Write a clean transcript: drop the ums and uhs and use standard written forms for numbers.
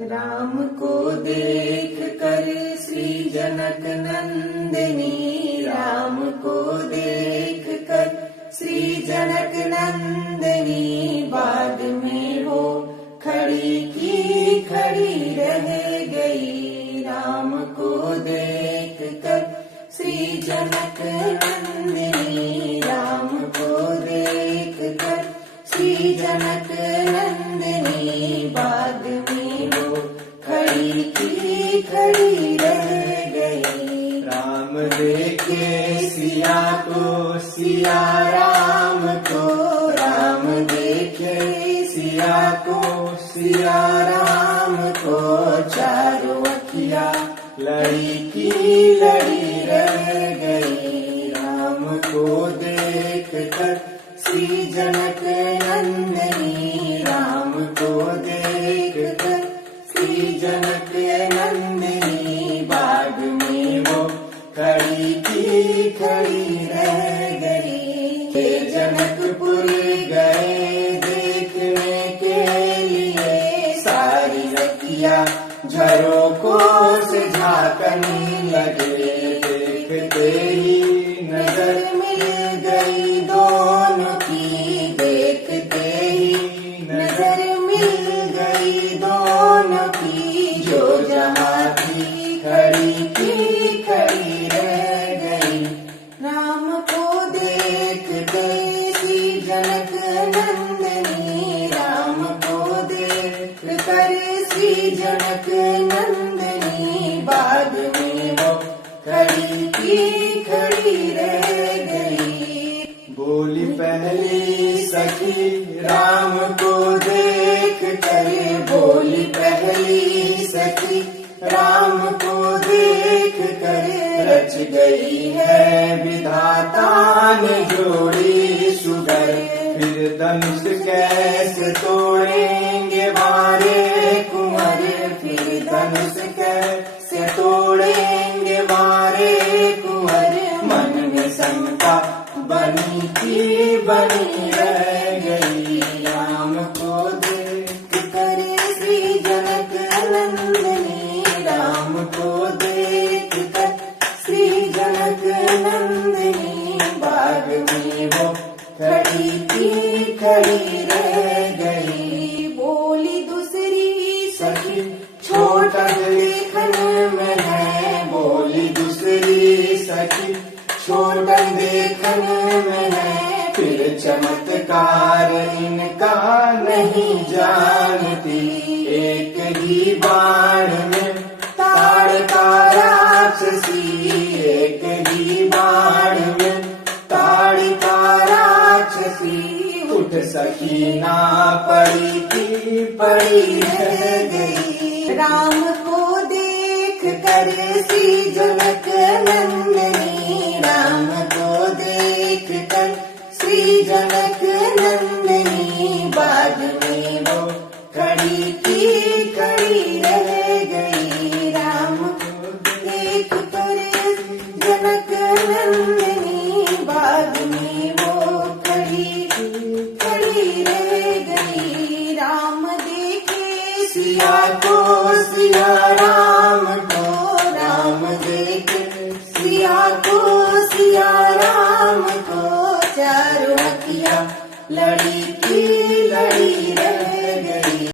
राम को देख कर श्री जनक नंदिनी, राम को देख कर श्री जनक नंदिनी, बाग में हो खड़ी की खड़ी रह गई। राम को देख कर श्री जनक नंदिनी, राम को देख कर श्री जनक नंदिनी, बाग में हो खड़ी की खड़ी रह गई। राम देखे सिया को, सिया राम को, राम देखे सिया को, सिया राम को, चारों अखिया लड़ी की लड़ी रह गई। राम को देख कर श्री जनक नंदिनी, राम को देख कर श्री जनक नंदिनी, बाग में वो खड़ी की खड़ी रह गई। हे जनकपुर गए देखने के लिए, सारी रतिया झरोकों से झांकने लगे। देखते ही नजर मिल गई दोनों की, देखते ही नजर मिल गई दोनों की, जो जहाँ थी खड़ी की खड़ी रह गई। राम को देख कर श्री जनक नंदिनी, राम को देख कर श्री जनक नंदिनी, बाग में वो खड़ी की खड़ी रह गई। बोली पहली सखी राम को देख कर, बोली पहली सखी राम को देख कर, रच गई है विधाता ने जोड़ी सुधर। फिर धनुष कैसे तोड़ेंगे वारे कुंवर, फिर धनुष कैसे तोड़ेंगे वारे कुंवर, मन में शंका बनी की बनी रह गई। राम को देख कर श्री जनक नंदिनी, राम को देख कर श्री जनक नंदिनी, बाग में वो खड़ी की खड़ी रह गई। बोली दूसरी सखी छोटा लेखन में है, बोली दूसरी सखी छोटा देखन में है, फिर चमत्कार इनका नहीं जानती। एक ही बाण में ताड़ का राक्षसी, एक ही बाण में ताड़ का राक्षसी, उठ सकी ना पड़ी की पड़ी रह गई। राम को देख कर श्री जनक नंदिनी, राम को देख कर श्री जनक नंदिनी, बाग में वो खड़ी की खड़ी रह गई। राम को देख कर जनक नंदिनी, बाग में वो खड़ी खड़ी रह गई। राम देखे सिया को, सिया राम को, राम देखे सिया को, सिया राम को, चारों अखिया लड़ी की लड़ी रह